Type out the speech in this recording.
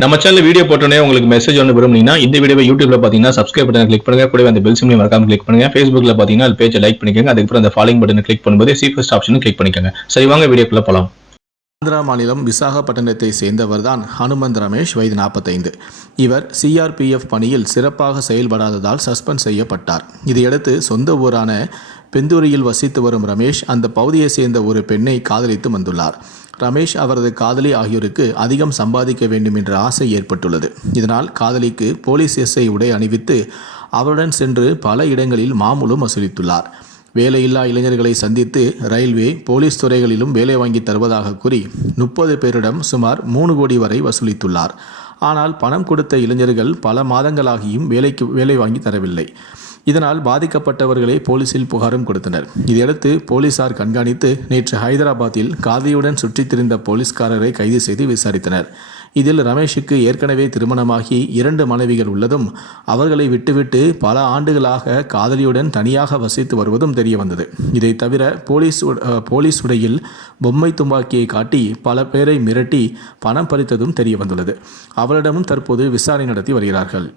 நம்ம channel video போட்டோன்னே உங்களுக்கு மெசேஜ் ஒன்று விரும்புனீங்கன்னா இந்த வீடியோ யூடியூப்ல பார்த்தீங்கன்னா சப்ஸ்கிரைப் பட்டனை கிளிக் பண்ணுங்க. கூட அந்த பெல் சிம்லையும் மறக்காம கிளிக் பண்ணுங்க. ஃபேஸ்புக்ல பார்த்தீங்கன்னா பேஜை லைக் பண்ணிக்கோங்க. அதுக்கப்புறம் அந்த ஃபாலோயிங் பட்டனை கிளிக் பண்ணும்போது சீஃபஸ்ட் ஆப்ஷனும் கிளிக் பண்ணிக்கோங்க. சரி வாங்க வீடியோக்குள்ள போகலாம் ஆந்திரா மாநிலம் விசாகப்பட்டினத்தை சேர்ந்தவர்தான் ஹனுமந்த் ரமேஷ் வயது நாற்பத்தைந்து. இவர் சிஆர்பிஎஃப் பணியில் சிறப்பாக செயல்படாததால் சஸ்பெண்ட் செய்யப்பட்டார். இதையடுத்து சொந்த ஊரான பெந்தூரியில் வசித்து வரும் ரமேஷ் அந்த பகுதியை சேர்ந்த ஒரு பெண்ணை காதலித்து வந்துள்ளார். ரமேஷ் அவரது காதலி ஆகியோருக்கு அதிகம் சம்பாதிக்க வேண்டும் என்ற ஆசை ஏற்பட்டுள்ளது. இதனால் காதலிக்கு போலீஸ் எஸ்ஐ உடை அணிவித்து அவருடன் சென்று பல இடங்களில் மாமூலும் வசூலித்துள்ளார். வேலையில்லா இளைஞர்களை சந்தித்து ரயில்வே போலீஸ் துறைகளிலும் வேலை வாங்கி தருவதாக கூறி முப்பது பேரிடம் சுமார் மூணு கோடி வரை வசூலித்துள்ளார். ஆனால் பணம் கொடுத்த இளைஞர்கள் பல மாதங்களாகியும் வேலைக்கு வேலை வாங்கி தரவில்லை. இதனால் பாதிக்கப்பட்டவர்களே போலீசில் புகாரும் கொடுத்தனர். இதையடுத்து போலீசார் கண்காணித்து நேற்று ஹைதராபாத்தில் காதியுடன் சுற்றித் திரிந்த போலீஸ்காரரை கைது செய்து விசாரித்தனர். இதில் ரமேஷுக்கு ஏற்கனவே திருமணமாகி இரண்டு மனைவிகள் உள்ளதும் அவர்களை விட்டுவிட்டு பல ஆண்டுகளாக காதலியுடன் தனியாக வசித்து வருவதும் தெரிய வந்தது. இதை தவிர போலீஸ் உட- போலீஸ் உடையில் பொம்மை துப்பாக்கியை காட்டி பல பேரை மிரட்டி பணம் பறித்ததும் தெரிய வந்துள்ளது. அவரிடமும் தற்போது விசாரணை நடத்தி வருகிறார்கள்.